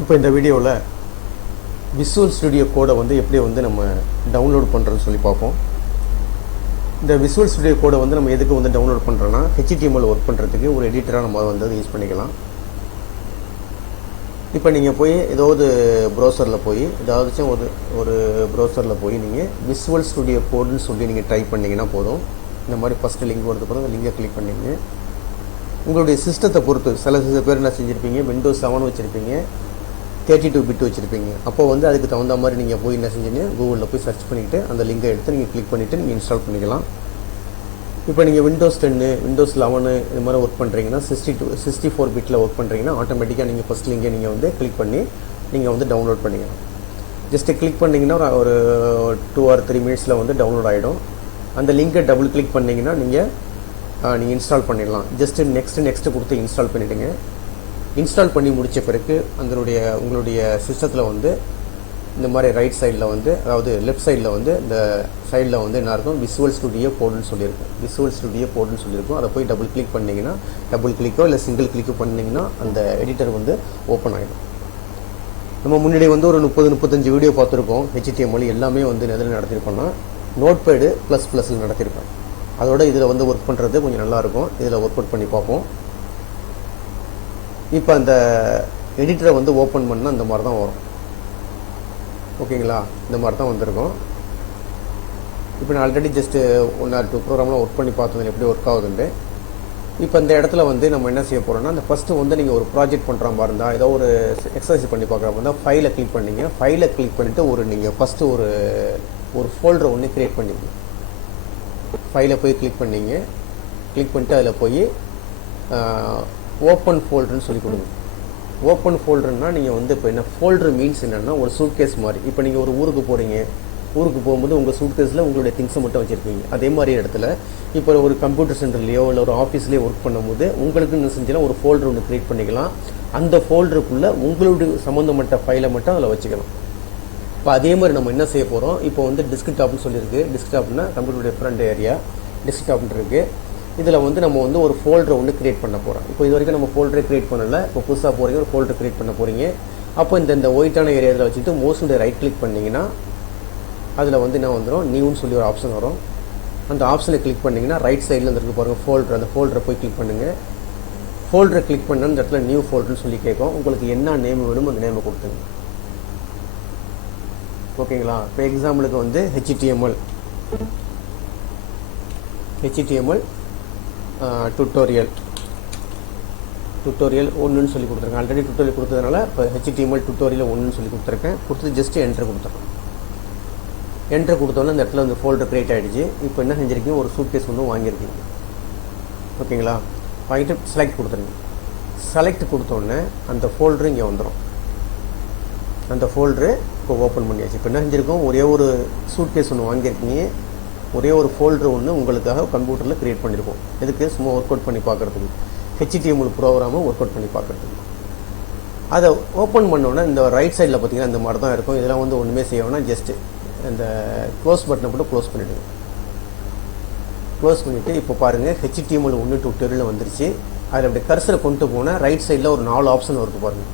இப்போ இந்த வீடியோவில் விசுவல் ஸ்டுடியோ கோடை வந்து எப்படி வந்து நம்ம டவுன்லோட் பண்ணுறதுன்னு சொல்லி பார்ப்போம். இந்த விசுவல் ஸ்டுடியோ கோடை வந்து நம்ம எதுக்கு வந்து டவுன்லோட் பண்ணுறோன்னா HTML ஒர்க் பண்ணுறதுக்கு ஒரு எடிட்டராக நம்ம வந்து யூஸ் பண்ணிக்கலாம். இப்போ நீங்கள் போய் ஏதாவது ப்ரௌசரில் போய் ஏதாச்சும் ஒரு ப்ரௌசரில் போய் நீங்கள் விசுவல் ஸ்டுடியோ கோடுன்னு சொல்லி நீங்கள் டைப் பண்ணிங்கன்னா போதும். இந்த மாதிரி ஃபஸ்ட்டு லிங்க் வரது போதும். அந்த லிங்கை கிளிக் பண்ணிங்க. உங்களுடைய சிஸ்டத்தை பொறுத்து சில பேர் என்ன செஞ்சுருப்பீங்க, Windows 7 வச்சுருப்பீங்க, 32 பிட் வச்சுருப்பீங்க. அப்போ வந்து அதுக்கு தகுந்த மாதிரி நீங்கள் போய் என்ன செஞ்சீங்க, கூகுளில் போய் சர்ச் பண்ணிவிட்டு அந்த லிங்கை எடுத்து நீங்கள் கிளிக் பண்ணிவிட்டு நீங்கள் இன்ஸ்டால் பண்ணிக்கலாம். இப்போ நீங்கள் Windows 10, Windows 11 இது மாதிரி ஒர்க் பண்ணுறீங்கன்னா 64 பிட்டில் ஒர்க் பண்ணுறீங்கன்னா ஆட்டோமேட்டிக்காக நீங்கள் ஃபஸ்ட் லிங்கை நீங்கள் வந்து கிளிக் பண்ணி நீங்கள் வந்து டவுன்லோட் பண்ணிக்கலாம். ஜஸ்ட்டு கிளிக் பண்ணிங்கன்னா ஒரு 2 or 3 மினிட்ஸில் வந்து டவுன்லோட் ஆகிடும். அந்த லிங்கை டபுள் கிளிக் பண்ணிங்கன்னா நீங்கள் இன்ஸ்டால் பண்ணிடலாம். ஜஸ்ட்டு நெக்ஸ்ட்டு கொடுத்து இன்ஸ்டால் பண்ணிவிடுங்க. இன்ஸ்டால் பண்ணி முடித்த பிறகு உங்களுடைய சிஸ்டத்தில் வந்து இந்த மாதிரி ரைட் சைடில் வந்து, அதாவது லெஃப்ட் சைடில் வந்து இந்த சைடில் வந்து என்ன இருக்கும், விசுவல் ஸ்டுடியோ கோடுன்னு சொல்லியிருக்கும். அதை போய் டபுள் கிளிக் பண்ணிங்கன்னா, டபுள் கிளிக்கோ இல்லை சிங்கிள் கிளிக்கோ பண்ணிங்கன்னா அந்த எடிட்டர் வந்து ஓப்பன் ஆகிடும். நம்ம முன்னாடி வந்து ஒரு 30-35 வீடியோ பார்த்துருக்கோம். HTML எல்லாமே வந்து எதில் நடத்திருக்கோம்னா நோட்பேடு ++ல் நடத்திருக்கோம். அதோட இதில் வந்து ஒர்க் பண்ணுறது கொஞ்சம் நல்லாயிருக்கும். இதில் ஒர்க் அவுட் பண்ணி பார்ப்போம். இப்போ அந்த எடிட்டரை வந்து ஓப்பன் பண்ணால் இந்த மாதிரி தான் வரும். ஓகேங்களா, இந்த மாதிரி தான் வந்திருக்கும். இப்போ நான் ஆல்ரெடி ஜஸ்ட்டு 1 or 2 ப்ரோக்ராம்லாம் ஒர்க் பண்ணி பார்த்தது எப்படி ஒர்க் ஆகுதுண்டு. இப்போ இந்த இடத்துல வந்து நம்ம என்ன செய்ய போகிறோம்னா, அந்த ஃபஸ்ட்டு வந்து நீங்கள் ஒரு ப்ராஜெக்ட் பண்ணுற மாதிரி இருந்தால், ஏதோ ஒரு எக்ஸசைஸ் பண்ணி பார்க்குற மாதிரி இருந்தால் ஃபைலை கிளிக் பண்ணிங்க. ஃபைலை கிளிக் பண்ணிவிட்டு நீங்கள் ஃபஸ்ட்டு ஒரு ஃபோல்டரை ஒன்று க்ரியேட் பண்ணிங்க. ஃபைலை போய் கிளிக் பண்ணிங்க. கிளிக் பண்ணிட்டு அதில் போய் ஓப்பன் ஃபோல்டர்னு சொல்லி கொடுங்க. ஓப்பன் ஃபோல்டர்னால் நீங்கள் வந்து இப்போ என்ன ஃபோல்டர் மீன்ஸ் என்னென்னா ஒரு சூட்கேஸ் மாதிரி. இப்போ நீங்கள் ஒரு ஊருக்கு போகிறீங்க. ஊருக்கு போகும்போது உங்கள் சூட்கேஸில் உங்களுடைய திங்ஸை மட்டும் வச்சுருப்பீங்க. அதே மாதிரி இடத்துல இப்போ ஒரு கம்ப்யூட்டர் சென்டர்லையோ இல்லை ஒரு ஆஃபீஸ்லேயோ ஒர்க் பண்ணும்போது உங்களுக்கு என்ன செஞ்சாலும் ஒரு ஃபோல்டர் ஒன்று க்ரியேட் பண்ணிக்கலாம். அந்த ஃபோல்டருக்குள்ளே உங்களுடைய சம்மந்தப்பட்ட ஃபைலை மட்டும் அதில் வச்சுக்கலாம். இப்போ அதே மாதிரி நம்ம என்ன செய்ய போகிறோம், இப்போ வந்து டெஸ்க்டாப்னு சொல்லியிருக்கு. டெஸ்க்டாப்னா கம்ப்யூட்டருடைய ஃப்ரண்ட் ஏரியா டெஸ்க்டாப்னு இருக்குது. இதில் வந்து நம்ம வந்து ஒரு ஃபோல்டரை ஒன்று க்ரியேட் பண்ண போகிறோம். இப்போ இது வரைக்கும் நம்ம ஃபோல்டரை க்ரியேட் பண்ணலை. இப்போ புதுசாக போகிறீங்க, ஒரு ஃபோல்டர் க்ரியேட் பண்ண போகிறீங்க. அப்போ இந்த ஒயிட்டான ஏரியாவில் வச்சுட்டு மோஸ்ட்லி ரைட் கிளிக் பண்ணிங்கன்னா அதில் வந்து என்ன வந்துடும், நியூன்னு சொல்லி ஒரு ஆப்ஷன் வரும். அந்த ஆப்ஷனை கிளிக் பண்ணிங்கன்னா ரைட் சைடில் இருக்கு பாருங்கள் ஃபோல்டர். அந்த ஃபோல்டரை போய் கிளிக் பண்ணுங்கள். ஃபோல்டரை கிளிக் பண்ணால் இந்த இடத்துல நியூ ஃபோல்டர்னு சொல்லி கேட்கும். உங்களுக்கு என்ன நேம் வேணுமோ அந்த நேமை கொடுத்துங்க. ஓகேங்களா, இப்போ எக்ஸாம்பிளுக்கு வந்து HTML டுட்டோரியல் 1ன்னு சொல்லி கொடுத்துருக்கேன். ஆல்ரெடி டுட்டோரியல் கொடுத்ததுனால இப்போ HTML டுட்டோரியல் 1ன்னு சொல்லி கொடுத்துருக்கேன். கொடுத்து ஜஸ்ட்டு என்ட்ரு கொடுத்துருக்கேன். என்ட்ரு கொடுத்தோன்னே இந்த இடத்துல வந்து ஃபோல்டர் க்ரியேட் ஆகிடுச்சு. இப்போ என்ன செஞ்சுருக்கீங்க, ஒரு சூட்கேஸ் ஒன்று வாங்கியிருக்கீங்க. ஓகேங்களா, வாங்கிட்டு செலக்ட் கொடுத்துருங்க. செலக்ட் கொடுத்தோன்னே அந்த ஃபோல்டரு இங்கே வந்துடும். அந்த ஃபோல்டரு இப்போ ஓப்பன் பண்ணியாச்சு. இப்போ என்ன செஞ்சுருக்கோம், ஒரே ஒரு சூட்கேஸ் ஒன்று வாங்கியிருக்கீங்க. ஒரே ஒரு ஃபோல்டர் ஒன்று உங்களுக்காக கம்ப்யூட்டரில் க்ரியேட் பண்ணியிருக்கோம். இதுக்கு சும்மா ஒர்க் அவுட் பண்ணி பார்க்குறதுக்கு, HTML ப்ரோக்ராமை ஒர்க் அவுட் பண்ணி பார்க்குறதுக்கு. அதை ஓப்பன் பண்ணோன்னே இந்த ரைட் சைடில் பார்த்தீங்கன்னா இந்த மாதிரி தான் இருக்கும். இதெல்லாம் வந்து ஒன்றுமே செய்யணும்னா ஜஸ்ட்டு இந்த க்ளோஸ் பட்டனை போட்டு க்ளோஸ் பண்ணிவிடுங்க. க்ளோஸ் பண்ணிவிட்டு இப்போ பாருங்கள் HTML 1 டுட்டோரியல் வந்துருச்சு. அதில் அப்படி கர்சரை கொண்டு போனால் ரைட் சைடில் ஒரு 4 ஆப்ஷன் வருது பாருங்கள்.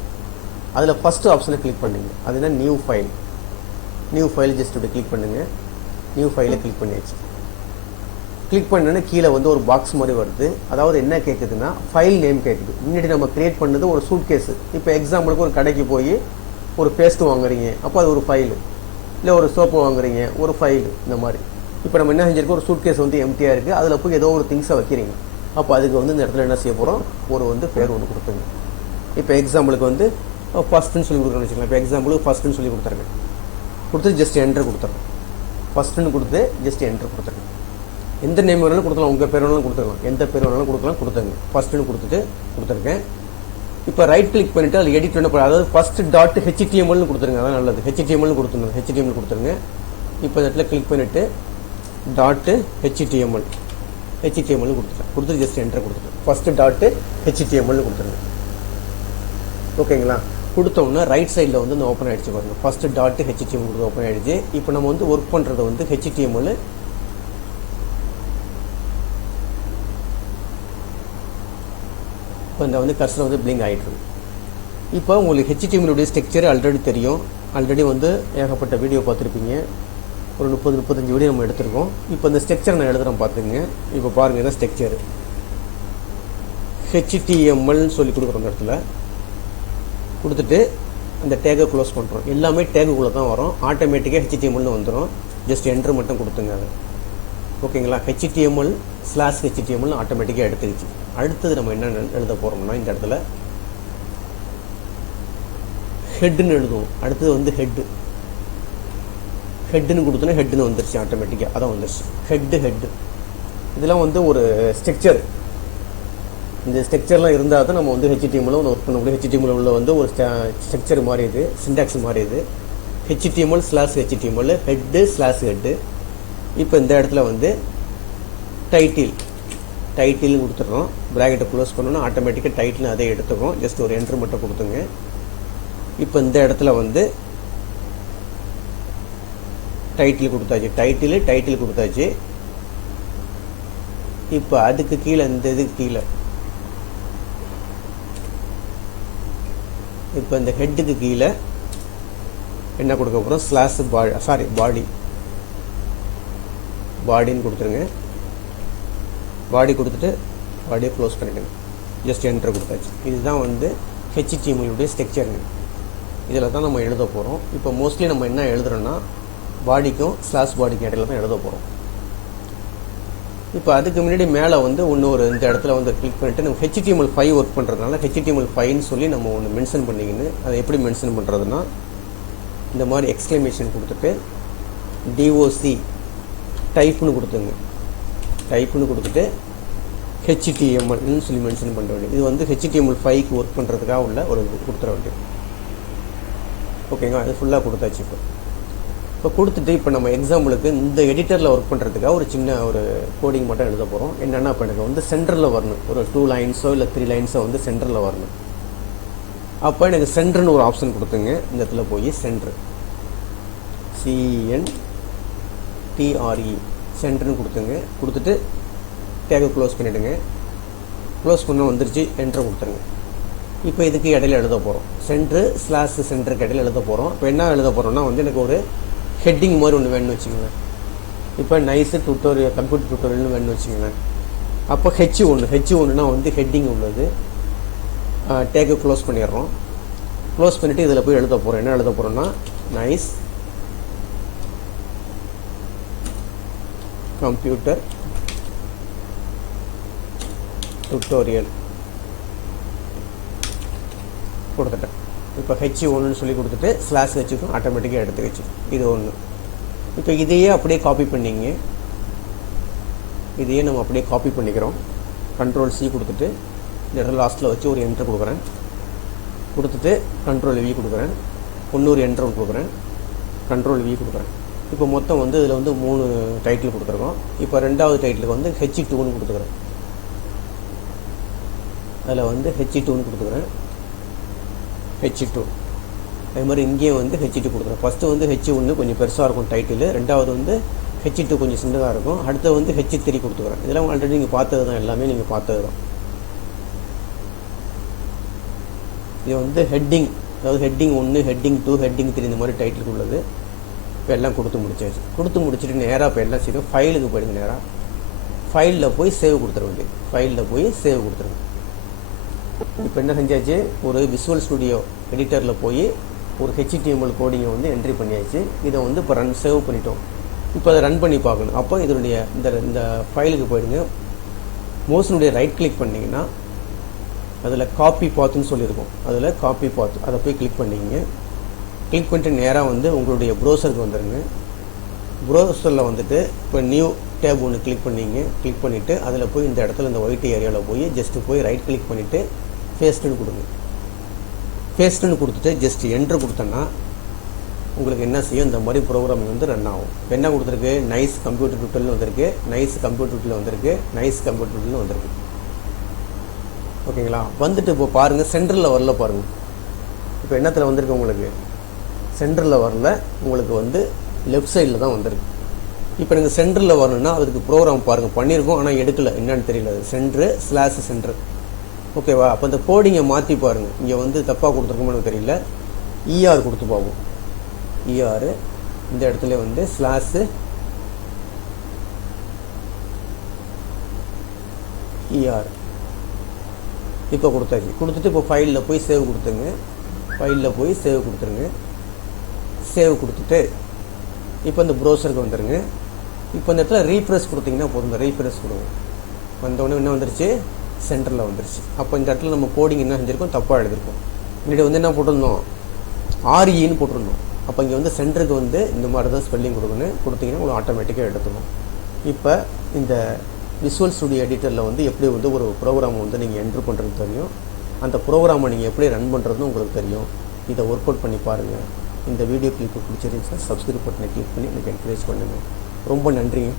அதில் ஃபஸ்ட்டு ஆப்ஷனை கிளிக் பண்ணுங்க. அது என்ன, நியூ ஃபைல் ஜஸ்ட் இப்படி கிளிக் பண்ணுங்கள். நியூ ஃபைலை கிளிக் பண்ணியாச்சு. கிளிக் பண்ணோன்னே கீழே வந்து ஒரு பாக்ஸ் மாதிரி வருது. அதாவது என்ன கேட்குதுன்னா, ஃபைல் நேம் கேட்குது. முன்னாடி நம்ம க்ரியேட் பண்ணது ஒரு சூட்கேஸு. இப்போ எக்ஸாம்பிளுக்கு ஒரு கடைக்கு போய் ஒரு பேஸ்ட்டு வாங்குறீங்க, அப்போ அது ஒரு ஃபைலு. இல்லை ஒரு சோப்பு வாங்குறீங்க, ஒரு ஃபைலு. இந்த மாதிரி இப்போ நம்ம என்ன செஞ்சுருக்கோம், ஒரு சூட்கேஸ் வந்து எம்டியாக இருக்குது. அதில் போய் ஏதோ ஒரு திங்ஸை வைக்கிறீங்க. அப்போ அதுக்கு வந்து இந்த இடத்துல என்ன செய்ய போகிறோம், ஒரு வந்து பேர் ஒன்று கொடுத்துங்க. இப்போ எக்ஸாம்பிளுக்கு வந்து ஃபஸ்ட்டுன்னு சொல்லி கொடுக்குறேன்னு வச்சுக்கலாம். இப்போ எக்ஸாம்பிளுக்கு ஃபஸ்ட்டுன்னு சொல்லி கொடுத்துருங்க. கொடுத்து ஜஸ்ட் என்ட்ரு கொடுத்துருங்க. ஃபஸ்ட்டுன்னு கொடுத்து ஜஸ்ட் என்ட்ரு கொடுத்துருங்க. எந்த நேம் வேணாலும் கொடுக்கலாம், உங்கள் பேர் வேணாலும் கொடுத்துக்கலாம், எந்த பேர் வேணாலும் கொடுத்துங்க. ஃபஸ்ட்டுன்னு கொடுத்துருக்கேன். இப்போ ரைட் கிளிக் பண்ணிவிட்டு அதில் எடிட் பண்ண போகிறேன். அதாவது first.htmlனு கொடுத்துருங்க. அதான் நல்லது. HTML கொடுத்துருங்க. இப்போ இந்த இடத்துல கிளிக் பண்ணிவிட்டு .html கொடுத்துட்டு ஜஸ்ட் என்ட்ரு கொடுத்துருங்க. first.htmlனு கொடுத்துருங்க. ஓகேங்களா, கொடுத்தோம்னா ரைட் சைடில் வந்து இந்த ஓப்பன் ஆகிடுச்சு பாருங்கள். first.html கொடுத்து ஓப்பன் ஆகிடுச்சு. இப்போ நம்ம வந்து ஒர்க் பண்ணுறது வந்து HTML இப்போ இந்த வந்து கர்சர் வந்து பிளிங்க் ஆகிட்டு இருக்கு. இப்போ உங்களுக்கு HTML ஸ்ட்ரக்சர் ஆல்ரெடி தெரியும். ஆல்ரெடி வந்து ஏகப்பட்ட வீடியோ பார்த்துருப்பீங்க. ஒரு 30-35 வீடியோ நம்ம எடுத்திருக்கோம். இப்போ இந்த ஸ்ட்ரக்சர் நான் எழுதுகிறேன் பார்த்துங்க. இப்போ பாருங்கள் என்ன ஸ்ட்ரக்சர் HTML சொல்லி கொடுக்குறோம். இந்த இடத்துல கொடுத்துட்டு அந்த டேகை க்ளோஸ் பண்ணுறோம். எல்லாமே டேகுக்குள்ளே தான் வரும். ஆட்டோமேட்டிக்காக HTMLனு வந்துடும். ஜஸ்ட் என்ட்ரு மட்டும் கொடுத்துங்க அது. ஓகேங்களா? HTML/HTML ஆட்டோமேட்டிக்காக எடுத்துக்கிச்சு. அடுத்தது நம்ம என்ன எழுத போகிறோம்னா இந்த இடத்துல ஹெட்டுன்னு எழுதுவோம். அடுத்தது வந்து ஹெட்டுன்னு கொடுத்தோன்னா ஹெட்டுன்னு வந்துருச்சு ஆட்டோமேட்டிக்காக. அதான் வந்துருச்சு ஹெட்டு. இதெல்லாம் வந்து ஒரு ஸ்ட்ரக்சர். இந்த ஸ்ட்ரக்சர்லாம் இருந்தால் தான் நம்ம வந்து HTML ஒர்க் பண்ண முடியும். HTML உள்ள வந்து ஒரு ஸ்ட்ரக்சர் மாதிரி இது, சிண்டாக்ஸ் மாதிரி இது. HTML/HTML ஹெட்டு/ஹெட்டு. இப்போ இந்த இடத்துல வந்து டைட்டில் கொடுத்துட்றோம். ப்ராக்கெட்டை க்ளோஸ் பண்ணோன்னா ஆட்டோமேட்டிக்காக டைட்டில் அதே எடுத்துக்கும். ஜஸ்ட் ஒரு என்ட்ரு மட்டும் கொடுத்துங்க. இப்போ இந்த இடத்துல வந்து டைட்டில் கொடுத்தாச்சு. இப்போ அதுக்கு கீழே இந்த இதுக்கு கீழே இப்போ இந்த ஹெட்டுக்கு கீழே என்ன கொடுக்க போகிறோம்? பாடின்னு கொடுத்துருங்க. பாடி கொடுத்துட்டு பாடியை க்ளோஸ் பண்ணிவிடுங்க. ஜஸ்ட் என்ட்ரு கொடுத்தாச்சு. இதுதான் வந்து HTML ஸ்ட்ரக்சருங்க. இதில் தான் நம்ம எழுத போகிறோம். இப்போ மோஸ்ட்லி நம்ம என்ன எழுதுகிறோன்னா பாடிக்கும் /பாடிக்கும் இடையில தான் எழுத போகிறோம். இப்போ அதுக்கு முன்னாடி மேலே வந்து இன்னொரு இந்த இடத்துல வந்து கிளிக் பண்ணிவிட்டு நம்ம HTML5 ஒர்க் பண்ணுறதுனால HTML5ன்னு சொல்லி நம்ம ஒன்று மென்ஷன் பண்ணிக்கின்னு அதை எப்படி மென்ஷன் பண்ணுறதுன்னா இந்த மாதிரி எக்ஸ்க்ளமேஷன் கொடுத்துட்டு DOC டைப்னு கொடுத்துங்க. டைப்னு கொடுத்துட்டு HTMLன்னு சொல்லி மென்ஷன் பண்ண வேண்டியது. இது வந்து HTML5க்கு ஒர்க் பண்ணுறதுக்காக உள்ள ஒரு கொடுத்துட வேண்டியது. ஓகேங்களா? அது ஃபுல்லாக கொடுத்தாச்சு. இப்போ கொடுத்துட்டு இப்போ நம்ம எக்ஸாம்பிளுக்கு இந்த எடிட்டரில் ஒர்க் பண்ணுறதுக்காக ஒரு சின்ன ஒரு கோடிங் மட்டும் எழுத போகிறோம். என்னென்னா இப்போ எனக்கு வந்து சென்டரில் வரணும். ஒரு 2 லைன்ஸோ இல்லை 3 லைன்ஸோ வந்து சென்டரில் வரணும். அப்போ எனக்கு சென்டர்னு ஒரு ஆப்ஷன் கொடுத்துங்க. இந்த இடத்துல போய் சென்டர் CNTRE சென்டர்னு கொடுத்துங்க. கொடுத்துட்டு டேகை க்ளோஸ் பண்ணிவிடுங்க. க்ளோஸ் பண்ண வந்துருச்சு. என்ட்ரு கொடுத்துருங்க. இப்போ இதுக்கு இடையில எழுத போகிறோம். சென்டருக்கு இடையில எழுத போகிறோம். இப்போ என்ன எழுத போகிறோம்னா வந்து எனக்கு ஒரு ஹெட்டிங் மாதிரி ஒன்று வேணும்னு வச்சுக்கோங்களேன். இப்போ நைஸு கம்ப்யூட்டர் டியூட்டோரியல்னு வேணும்னு வச்சுக்கோங்களேன். அப்போ H1னா வந்து ஹெட்டிங் உள்ளது. டேக்கை க்ளோஸ் பண்ணிடுறோம். க்ளோஸ் பண்ணிவிட்டு இதில் போய் எழுத போகிறோம். என்ன எழுத போகிறோம்னா நைஸ் கம்ப்யூட்டர் டியூட்டோரியல் கொடுத்துட்டேன். இப்போ H1ன்னு சொல்லி கொடுத்துட்டு /Hக்கும் ஆட்டோமேட்டிக்காக எடுத்துக்கிச்சு. இது ஒன்று. இப்போ இதையே அப்படியே காப்பி பண்ணிங்க. இதையே நம்ம அப்படியே காப்பி பண்ணிக்கிறோம். Ctrl+C கொடுத்துட்டு இந்த இடத்துல லாஸ்ட்டில் வச்சு ஒரு என்ட்ரு கொடுக்குறேன். கொடுத்துட்டு Ctrl+V கொடுக்குறேன். இன்னொரு என்ட்ரு கொடுக்குறேன். Ctrl+V கொடுக்குறேன். இப்போ மொத்தம் வந்து இதில் வந்து 3 டைட்டில் கொடுத்துருக்கோம். இப்போ ரெண்டாவது டைட்டிலுக்கு வந்து H2ன்னு கொடுத்துக்கிறேன். அதில் வந்து H2ன்னு கொடுத்துக்கிறேன். H2 அதே மாதிரி இங்கேயும் வந்து H2 கொடுக்குறேன். ஃபஸ்ட்டு வந்து H1 கொஞ்சம் பெருசாக இருக்கும் டைட்டில். ரெண்டாவது வந்து H2 கொஞ்சம் சின்னதாக இருக்கும். அடுத்து வந்து H3 கொடுத்துக்கிறேன். இதெல்லாம் ஆல்ரெடி நீங்கள் பார்த்தது தான். எல்லாமே நீங்கள் பார்த்தது தான். இது வந்து ஹெட்டிங், அதாவது ஹெட்டிங் 1, ஹெட்டிங் 2, ஹெட்டிங் 3 இந்த மாதிரி டைட்டிலுக்கு உள்ளது. இப்போ எல்லாம் கொடுத்து முடிச்சாச்சு. கொடுத்து முடிச்சுட்டு நேராக இப்போ எல்லாம் செய்யும் ஃபைலுக்கு போயிடுங்க. நேராக ஃபைலில் போய் சேவ் கொடுத்துட வேண்டியது. ஃபைலில் போய் சேவ் கொடுத்துருங்க. இப்போ என்ன செஞ்சாச்சு? ஒரு விசுவல் ஸ்டுடியோ எடிட்டரில் போய் ஒரு HTML கோடிங்கை வந்து என்ட்ரி பண்ணியாச்சு. இதை வந்து இப்போ சேவ் பண்ணிட்டோம். இப்போ அதை ரன் பண்ணி பார்க்கணும். அப்போ இதனுடைய இந்த ஃபைலுக்கு போயிடுங்க. மோஸ்னுடைய ரைட் கிளிக் பண்ணிங்கன்னா அதில் காப்பி பாத்துன்னு சொல்லியிருக்கோம். அதில் காப்பி பாத் அதை போய் கிளிக் பண்ணிங்க. கிளிக் பண்ணிட்டு நேராக வந்து உங்களுடைய ப்ரௌசருக்கு வந்துடுங்க. ப்ரௌசரில் வந்துட்டு இப்போ நியூ டேப் ஒன்று கிளிக் பண்ணிங்க. கிளிக் பண்ணிவிட்டு அதில் போய் இந்த இடத்துல இந்த ஒயிட் ஏரியாவில் போய் ஜஸ்ட்டு போய் ரைட் கிளிக் பண்ணிவிட்டு பேஸ்ட்டுன்னு கொடுங்க. பேஸ்ட்டுன்னு கொடுத்துட்டு ஜஸ்ட் என்ட்ரு கொடுத்தோன்னா உங்களுக்கு என்ன செய்யும்? இந்த மாதிரி ப்ரோக்ராமிங் வந்து ரன் ஆகும். இப்போ என்ன கொடுத்துருக்கு? நைஸ் கம்ப்யூட்டர் டியூட்டோரியல் வந்திருக்கு. நைஸ் கம்ப்யூட்டர் டியூட்டோரியல் வந்திருக்கு. நைஸ் கம்ப்யூட்டர் டியூட்டோரியல் வந்திருக்கு. ஓகேங்களா? வந்துட்டு இப்போ பாருங்கள், சென்டரில் வரல பாருங்கள். இப்போ என்னத்தில் வந்திருக்கு? உங்களுக்கு சென்டரில் வரல, உங்களுக்கு வந்து லெஃப்ட் சைடில் தான் வந்திருக்கு. இப்போ நீங்கள் சென்டரில் வரணுன்னா அதுக்கு ப்ரோக்ராம் பாருங்கள் பண்ணியிருக்கோம். ஆனால் எடுக்கலை, என்னன்னு தெரியல. அது சென்ட்ரு /சென்ட்ரு ஓகேவா? அப்போ இந்த கோடிங்கை மாற்றி பாருங்கள். இங்கே வந்து தப்பாக கொடுத்துருக்கோம்னு தெரியல. இஆர் கொடுத்து பார்ப்போம். இஆர் இந்த இடத்துல வந்து ஸ்லாஷு இஆர் இப்போ கொடுத்தாச்சு. கொடுத்துட்டு இப்போ ஃபைலில் போய் சேவ் கொடுத்துங்க. ஃபைலில் போய் சேவ் கொடுத்துருங்க. சேவ் கொடுத்துட்டு இப்போ இந்த ப்ரௌசருக்கு வந்துடுங்க. இப்போ இந்த இடத்துல ரீஃப்ரெஷ் கொடுத்தீங்கன்னா போதும். இந்த ரீஃப்ரெஷ் கொடுங்க. வந்தோடனே என்ன வந்துருச்சு? சென்டரில் வந்துருச்சு. அப்போ இந்த இடத்துல நம்ம கோடிங் என்ன செஞ்சுருக்கோம்? தப்பாக எழுதிருக்கோம். முன்னாடி வந்து என்ன போட்டிருந்தோம்? ஆர்இன்னு போட்டிருந்தோம். அப்போ இங்கே வந்து சென்டருக்கு வந்து இந்த மாதிரி தான் ஸ்பெல்லிங் கொடுக்கணும். கொடுத்தீங்கன்னா உங்களுக்கு ஆட்டோமேட்டிக்காக எடுத்துக்கணும். இப்போ இந்த விஷுவல் ஸ்டுடியோ எடிட்டரில் வந்து எப்படி வந்து ஒரு ப்ரோக்ராமை வந்து நீங்கள் என்ட்ரு பண்ணுறது தெரியும். அந்த ப்ரோக்ராமை நீங்கள் எப்படி ரன் பண்ணுறதுன்னு உங்களுக்கு தெரியும். இதை ஒர்க் அவுட் பண்ணி பாருங்கள். இந்த வீடியோ கிளிப்பு பிடிச்சிருந்துச்சுன்னா சப்ஸ்கிரைப் பட்டனை கிளிக் பண்ணி எனக்கு என்கரேஜ் பண்ணுங்கள். ரொம்ப நன்றிங்க.